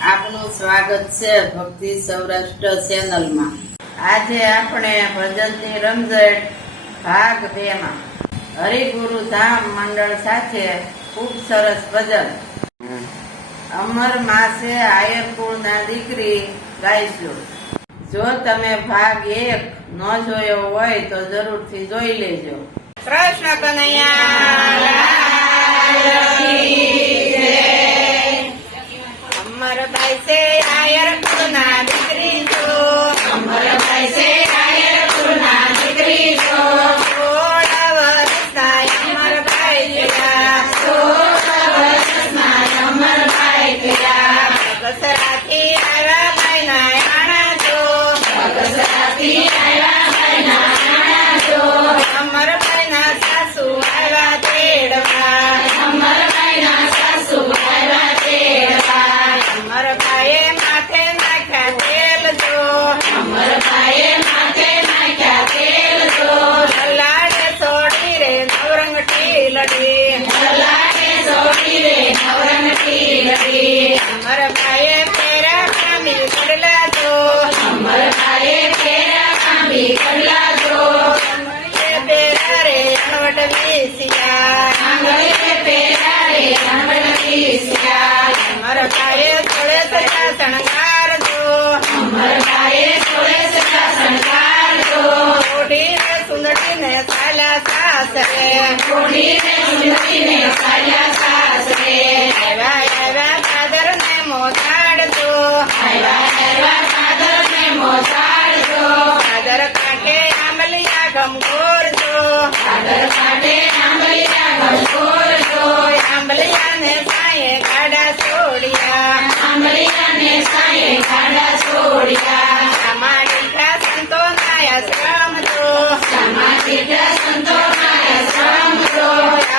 આપનું સ્વાગત છે ભક્તિ સૌરાષ્ટ્ર ચેનલમાં। આજે આપણે ભજનની રમઝટ ભાગ 2 માં હરિગુરુ ધામ મંડળ સાથે ખૂબ સરસ ભજન અમર માસે આયર કુળના દીકરી ગાઈશું। જો તમે ભાગ 1 ન જોયો હોય તો જરૂરથી જોઈ લેજો। કૃષ્ણ કનૈયા અમરભાઈ છે આયર કુળના દીકરી છો, અમરભાઈ છે આયર કુળના દીકરી છો। 16 વર્ષના અમરભાઈ થયા, 16 વર્ષના અમરભાઈ થયા। બગસરાથી આવ્યા ભાઈના આણા છો, બગસરાથી આવ્યા ભાઈના આણા છો। અમરભાઈના સાસુ આવ્યા તેડવા, અમરભાઈના સાસુ આવ્યા તેડવા। અમરભાઈએ માથે નાખ્યા તેલ જો, અમરભાઈએ માથે નાખ્યા તેલ જો। લલાડે સોડી રે નવરંગ ટીલડી, લલાડે સોડી રે નવરંગ ટીલડી। અમરભાઈએ ફેરા કામી કડલા જો, અમરભાઈએ ફેરા કામી કડલા જો। આંગળીએ પેરા રે અણવટ વીસ્યા, આંગળીએ પેરા રે અણવટ વીસ્યા। અમરભાઈએ થોડે સજા શણગાર જો, અમરભાઈએ થોડે સજા શણગાર જો। ઓઢીને સુંદરીને ચાલ્યા સાસરે, ઓઢીને સુંદરીને ચાલ્યા સાસરે। આવ્યા કાદરને મોતાડજો, આવ્યા કાદરને મોતાડજો। કાદર કાંઠે આંબલિયા ગમગોરજો, કાદર કાંઠે આંબલિયા ગમગોરજો। આંબલિયાને સાયે ગાડા છોડ્યા, આંબલિયાને સાયે ગાડા છોડ્યા। સામાજિકા સંતો નાયા શ્રમ જો, સામાજિકા સંતો નાયા શ્રમ જો।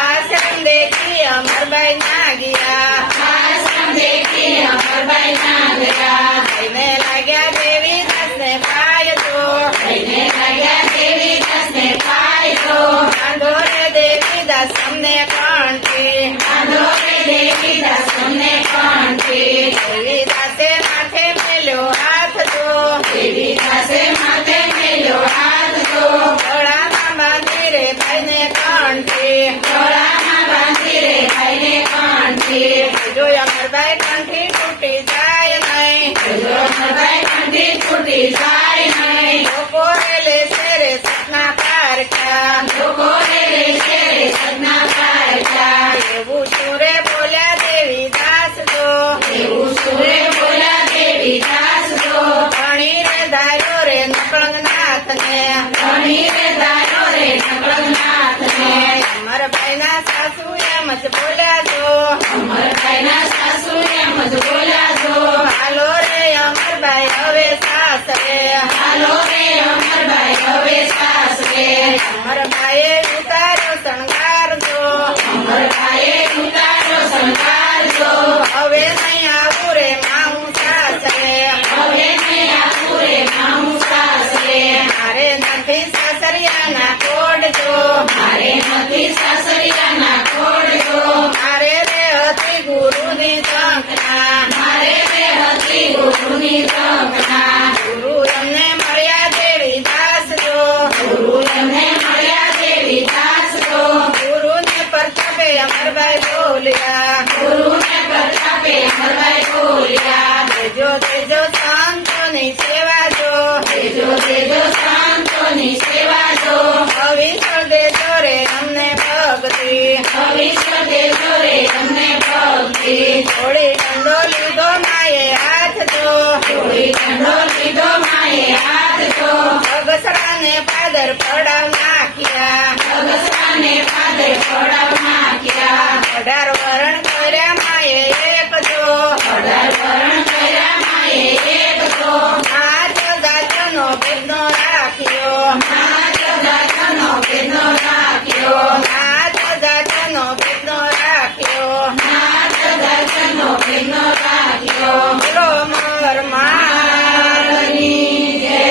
આશ્રમ દેખી અમરભાઈ ના ગયા, આશ્રમ દેખી અમરભાઈ ના ગયા। ભાઈને લાગ્યા દેવી દાસને પાય જો, ભાઈને લાગ્યા દેવી દાસને પાય જો। બાંધો રે દેવી દાસ તમને કંઠી, બાંધો રે દેવી દાસ તમને કંઠી। દેવી દાસે માથે મેલ્યો હાથ જો, દેવી દાસે માથે મેલ્યો હાથ જો। ગળામાં બાંધી રે ભાઈને કંઠી, ગળામાં બાંધી રે ભાઈને કંઠી। જો અમરભાઈ કંઠી તૂટી જાય નહીં, જો અમરભાઈ કંઠી તૂટી જાય નહીં। લોકો લેશે રે સપના પારખ્યા, લોકો લેશે રે સપના પારખ્યા। એવું સુરે બોલ્યા દેવી દાસ જો, એવું સુરે બોલ્યા દેવી દાસ જો। ધણી રે ધાર્યો રે નકળંગનાથને, ધણી રે ધાર્યો રે નકળંગનાથને। અમરભાઈના સાસુ એમ જ બોલ્યા જો, અમરભાઈના સાસુ એમ જ બોલ્યા જો। હાલો રે અમરભાઈ હવે સાસરે, હાલો રે અમરભાઈ હવે સાસરે। અમરભાઈએ ઉતાર્યો શણગાર જો, અમરભાઈએ ઉતાર્યો શણગાર જો। હવે નહીં આવું રે માઉં સાસરે, હવે નહીં આવું રે માઉં સાસરે। મારે નથી સાસરિયાના કોડ જો, મારે નથી સાસરિયાના કોડ જો। મારે રે હતી ગુરુની ઝંખના, મારે રે હતી ગુરુની ઝંખના। ગુરુ એમને મળ્યા દેવી દાસ જો, ગુરુ એમને મળ્યા દેવી દાસ જો। ગુરુને પ્રતાપે અમરભાઈ બોલ્યા, ગુરુને પ્રતાપે અમરભાઈ બોલ્યા। દેજો દેજો સંતોની સેવા જો, દેજો દેજો સંતોની સેવા જો। ભવિષ્ય દેજો રે અમને ભક્તિ, ભવિષ્ય દેજો રે અમને ભક્તિ। થોડી દંડો લીધો માએ હાથ જો, થોડી દંડો લીધો માએ હાથ જો। બગસરાને પાદર પડાવ નાખ્યા, બગસરાને પાદર પડાવ નાખ્યા। 18 વરણ કર્યા માએ એક જો, 18 વરણ કર્યા માએ એક જો। નાચ જાતનો ભેદનો રાખ્યો, નાચ જાતનો ભેદનો રાખ્યો। નાચ જાતનો ભેદનો રાખ્યો, નાચ જાતનો ભેદનો રાખ્યો। બોલો મોર મારની જય।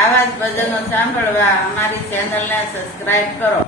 આવા જ ભજનો સાંભળવા અમારી ચેનલને સબસ્ક્રાઇબ કરો।